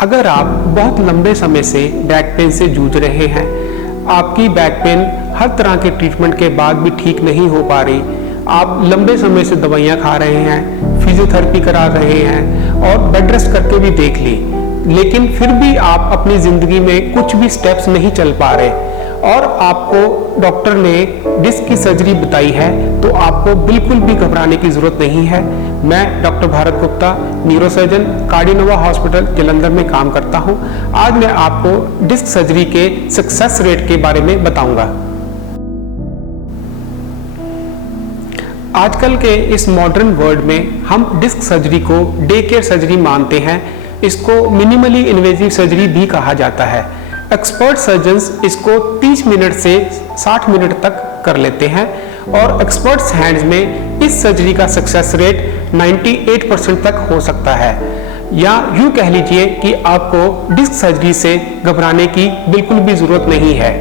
अगर आप बहुत लंबे समय से बैक पेन से जूझ रहे हैं, आपकी बैक पेन हर तरह के ट्रीटमेंट के बाद भी ठीक नहीं हो पा रही, आप लंबे समय से दवाइयाँ खा रहे हैं, फिजियोथेरेपी करा रहे हैं और बेड रेस्ट करके भी देख ली, लेकिन फिर भी आप अपनी ज़िंदगी में कुछ भी स्टेप्स नहीं चल पा रहे और आपको डॉक्टर ने डिस्क की सर्जरी बताई है, तो आपको बिल्कुल भी घबराने की ज़रूरत नहीं है। मैं doctor Bharat Gupta, neurosurgeon, Cardionova hospital Jalandhar में काम करता हूं। आज मैं आपको डिस्क सर्जरी के सक्सेस रेट के बारे में बताऊंगा। आजकल के इस मॉडर्न वर्ल्ड में हम डिस्क सर्जरी को डे केयर सर्जरी मानते हैं। इसको मिनिमली इन्वेजिव सर्जरी भी कहा जाता है। एक्सपर्ट सर्जन्स इसको 30 मिनट से 60 मिनट तक कर लेते हैं और एक्सपर्ट्स हैंड्स में इस सर्जरी का सक्सेस रेट 98% तक हो सकता है। या यूं कह लीजिए कि आपको डिस्क सर्जरी से घबराने की बिल्कुल भी जरूरत नहीं है।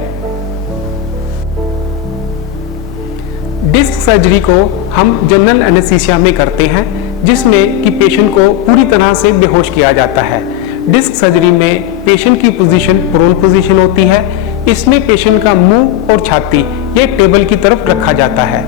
डिस्क सर्जरी को हम जनरल एनेस्थीसिया में करते हैं, जिसमें कि पेशेंट को पूरी तरह से बेहोश किया जाता है। डिस्क सर्जरी में पेशेंट की पोजीशन प्रोन पोजीशन होती है। इसमें पेशेंट का मुंह और छाती ये टेबल की तरफ रखा जाता है।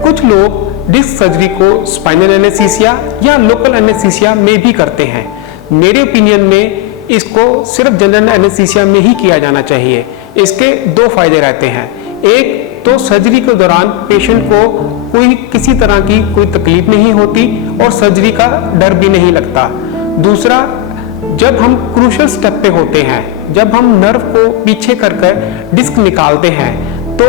कुछ लोग डिस्क सर्जरी को स्पाइनल एनेस्थीसिया या लोकल एनेस्थीसिया में भी करते हैं। मेरे ओपिनियन में इसको सिर्फ जनरल एनेस्थीसिया में ही किया जाना चाहिए। इसके दो फायदे रहते हैं। एक तो सर्जरी के दौरान पेशेंट को किसी तरह की कोई तकलीफ नहीं होती और सर्जरी का डर भी नहीं लगता। दूसरा, जब हम क्रूशियल स्टेप पे होते हैं, जब हम नर्व को पीछे कर डिस्क निकालते हैं, तो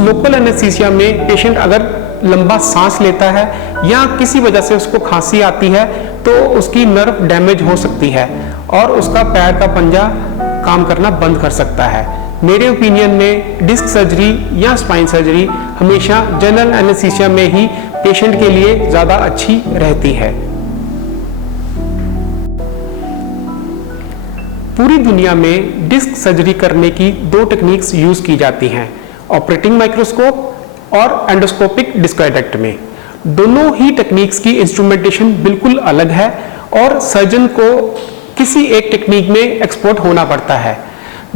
लोकल एनेस्थीसिया में पेशेंट अगर लंबा सांस लेता है या किसी वजह से उसको खांसी आती है, तो उसकी नर्व डैमेज हो सकती है और उसका पैर का पंजा काम करना बंद कर सकता है। मेरे ओपिनियन में डिस्क सर्जरी या स्पाइन सर्जरी हमेशा जनरल एनेस्थीसिया में ही पेशेंट के लिए ज़्यादा अच्छी रहती है। पूरी दुनिया में डिस्क सर्जरी करने की दो टेक्निक्स यूज की जाती हैं, ऑपरेटिंग माइक्रोस्कोप और एंडोस्कोपिक डिस्कोइडेक्टमी। दोनों ही टेक्निक्स की इंस्ट्रूमेंटेशन बिल्कुल अलग है और सर्जन को किसी एक टेक्निक में एक्सपर्ट होना पड़ता है।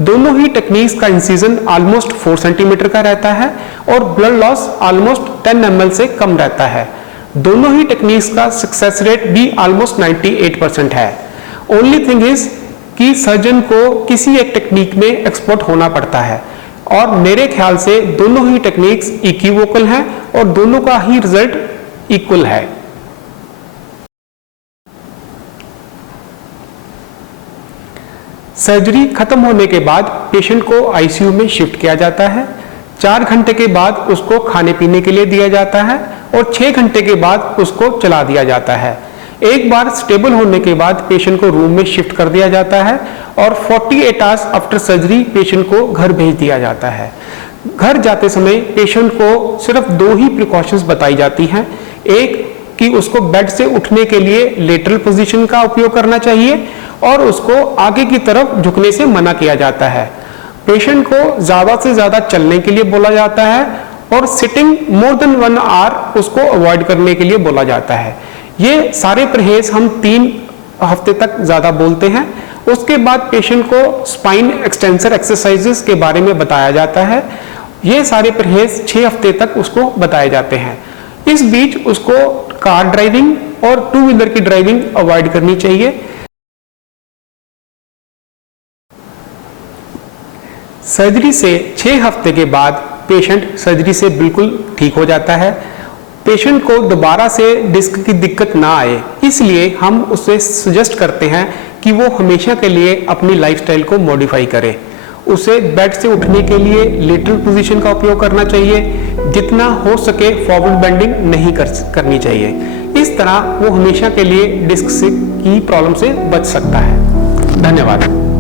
दोनों ही टेक्निक्स का इंसिजन ऑलमोस्ट 4 सेंटीमीटर का रहता है और ब्लड लॉस ऑलमोस्ट 10 ml से कम रहता है। दोनों ही टेक्निक्स का सक्सेस रेट भी ऑलमोस्ट 98% है। ओनली थिंग इज कि सर्जन को किसी एक टेक्निक में एक्सपर्ट होना पड़ता है और मेरे ख्याल से दोनों ही टेक्निक्स इक्विवोकल हैं और दोनों का ही रिजल्ट इक्वल है। सर्जरी खत्म होने के बाद पेशेंट को आईसीयू में शिफ्ट किया जाता है। 4 घंटे के बाद उसको खाने पीने के लिए दिया जाता है और 6 घंटे के बाद उसको चला दिया जाता है। एक बार स्टेबल होने के बाद पेशेंट को रूम में शिफ्ट कर दिया जाता है और 48 आवर्स आफ्टर सर्जरी पेशेंट को घर भेज दिया जाता है। घर जाते समय पेशेंट को सिर्फ 2 ही प्रिकॉशंस बताई जाती हैं। एक कि उसको बेड से उठने के लिए लेटरल पोजीशन का उपयोग करना चाहिए और उसको आगे की तरफ झुकने से मना किया जाता है। पेशेंट को ज्यादा से ज्यादा चलने के लिए बोला जाता है और सिटिंग मोर देन 1 आवर उसको अवॉइड करने के लिए बोला जाता है। ये सारे परहेज हम 3 हफ्ते तक ज्यादा बोलते हैं। उसके बाद पेशेंट को स्पाइन एक्सटेंसर एक्सरसाइजेस के बारे में बताया जाता है। ये सारे परहेज 6 हफ्ते तक उसको बताए जाते हैं। इस बीच उसको कार ड्राइविंग और 2 व्हीलर की ड्राइविंग अवॉइड करनी चाहिए। सर्जरी से 6 हफ्ते के बाद पेशेंट सर्जरी से बिल्कुल ठीक हो जाता है। पेशेंट को दोबारा से डिस्क की दिक्कत ना आए, इसलिए हम उसे सजेस्ट करते हैं कि वो हमेशा के लिए अपनी लाइफस्टाइल को मॉडिफाई करे। उसे बेड से उठने के लिए लेटरल पोजीशन का उपयोग करना चाहिए। जितना हो सके फॉरवर्ड बेंडिंग नहीं करनी चाहिए। इस तरह वो हमेशा के लिए डिस्क की प्रॉब्लम से बच सकता है। धन्यवाद।